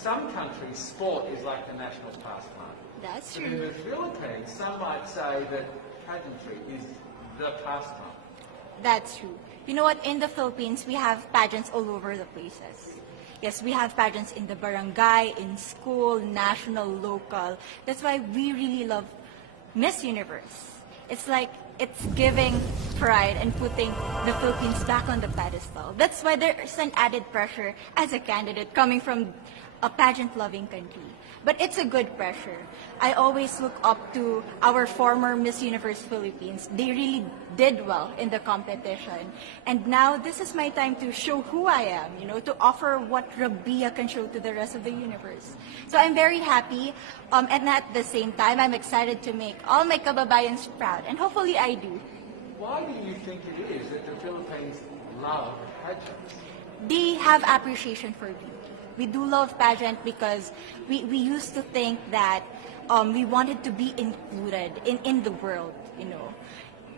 some countries, sport is like the national pastime. That's But in true. the Philippines, some might say that pageantry is the pastime. That's true. You know what? In the Philippines, we have pageants all over the places. Yes, we have pageants in the barangay, in school, national, local. That's why we really love Miss Universe. It's like it's giving pride and putting the Philippines back on the pedestal. That's why there's an added pressure as a candidate coming from a pageant-loving country. But it's a good pressure. I always look up to our former Miss Universe Philippines. They really did well in the competition. And now this is my time to show who I am, to offer what Rabiya can show to the rest of the universe. So I'm very happy, and at the same time, I'm excited to make all my kababayans proud, and hopefully I do. Why do you think it is that the Philippines love pageants? They have appreciation for beauty. We do love pageant because we used to think that we wanted to be included in the world.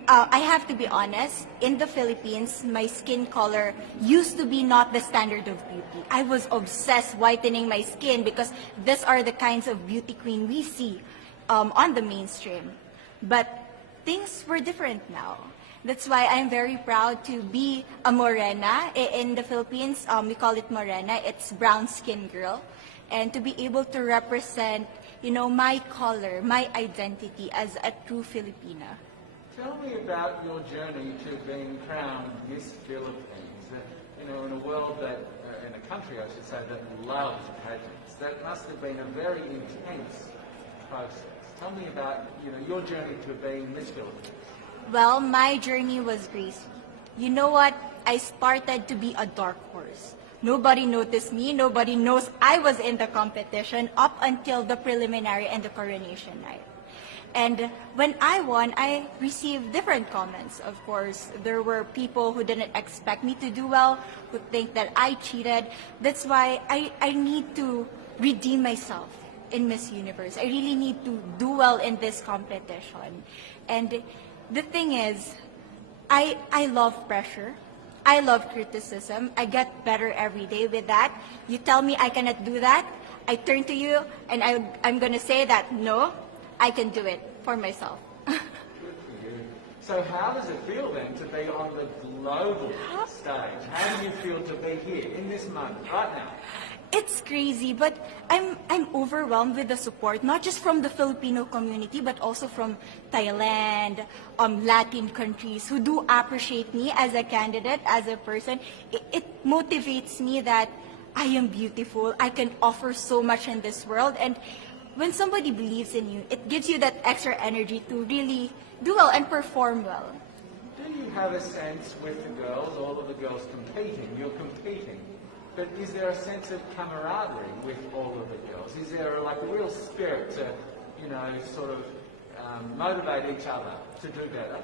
I have to be honest, in the Philippines, my skin color used to be not the standard of beauty. I was obsessed whitening my skin because these are the kinds of beauty queen we see on the mainstream. But things were different now. That's why I'm very proud to be a morena. In the Philippines, we call it morena. It's brown skin girl. And to be able to represent, my color, my identity as a true Filipina. Tell me about your journey to being crowned Miss Philippines. In a world that, in a country I should say, that loves pageants. That must have been a very intense process. Tell me about, your journey to being Miss Philippines. Well, my journey was crazy. You know what? I started to be a dark horse. Nobody noticed me. Nobody knows I was in the competition up until the preliminary and the coronation night. And when I won, I received different comments. Of course, there were people who didn't expect me to do well, who think that I cheated. That's why I need to redeem myself in Miss Universe. I really need to do well in this competition. And the thing is, I love pressure. I love criticism. I get better every day with that. You tell me I cannot do that, I turn to you and I'm going to say that, no, I can do it for myself. Good for you. So how does it feel then to be on the global stage? How do you feel to be here in this moment, right now? It's crazy, but I'm overwhelmed with the support, not just from the Filipino community, but also from Thailand, Latin countries who do appreciate me as a candidate, as a person. It motivates me that I am beautiful, I can offer so much in this world, and when somebody believes in you, it gives you that extra energy to really do well and perform well. Do you have a sense with the girls, all of the girls competing, you're competing, but is there a sense of camaraderie with all of the girls? Is there a real spirit to, sort of motivate each other to do better?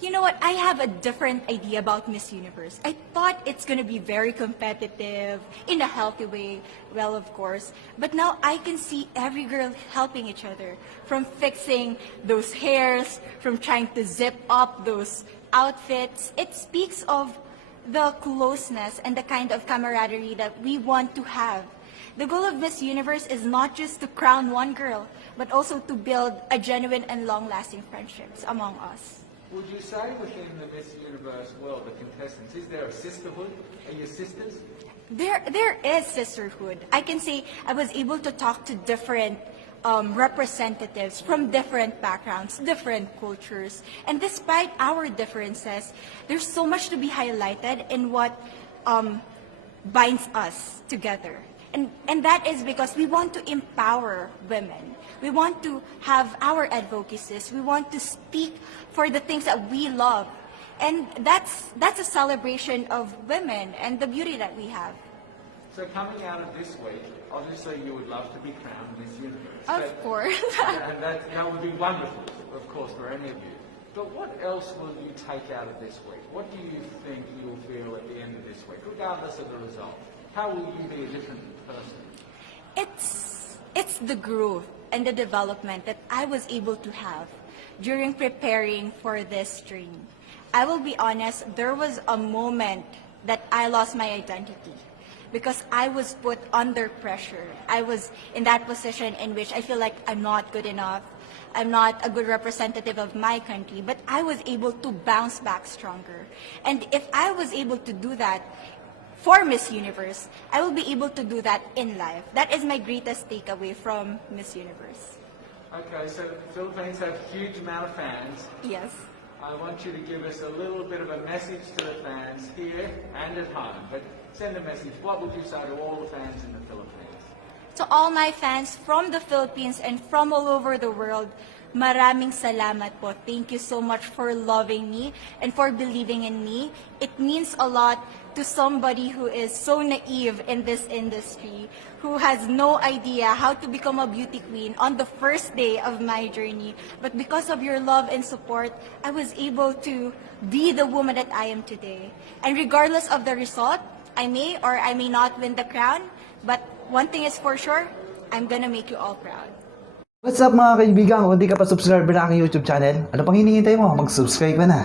You know what? I have a different idea about Miss Universe. I thought it's going to be very competitive, in a healthy way, well, of course. But now I can see every girl helping each other, from fixing those hairs, from trying to zip up those outfits. It speaks of the closeness and the kind of camaraderie that we want to have. The goal of Miss Universe is not just to crown one girl, but also to build a genuine and long-lasting friendships among us. Would you say within the Miss Universe world, the contestants, is there a sisterhood? Are you sisters? There is sisterhood. I can say I was able to talk to different representatives from different backgrounds, different cultures. And despite our differences, there's so much to be highlighted in what binds us together. And that is because we want to empower women. We want to have our advocacies. We want to speak for the things that we love. And that's a celebration of women and the beauty that we have. So coming out of this week, obviously you would love to be crowned Miss Universe. Of course. And that would be wonderful, of course, for any of you. But what else will you take out of this week? What do you think you'll feel at the end of this week, regardless of the result? How will you be a different person? It's the growth and the development that I was able to have during preparing for this dream. I will be honest, there was a moment that I lost my identity. because I was put under pressure. I was in that position in which I feel like I'm not good enough. I'm not a good representative of my country, but I was able to bounce back stronger. And if I was able to do that for Miss Universe, I will be able to do that in life. That is my greatest takeaway from Miss Universe. Okay, so the Philippines have a huge amount of fans. Yes. I want you to give us a little bit of a message to the fans here and at home. But send a message. What would you say to all the fans in the Philippines? To all my fans from the Philippines and from all over the world, maraming salamat po. Thank you so much for loving me and for believing in me. It means a lot to somebody who is so naive in this industry, who has no idea how to become a beauty queen on the first day of my journey. But because of your love and support, I was able to be the woman that I am today. And regardless of the result, I may or I may not win the crown, but one thing is for sure, I'm gonna make you all proud. What's up mga kaibigan? Kung di ka pa subscriber na aking YouTube channel, ano pang hinihintay mo? Mag-subscribe ka na.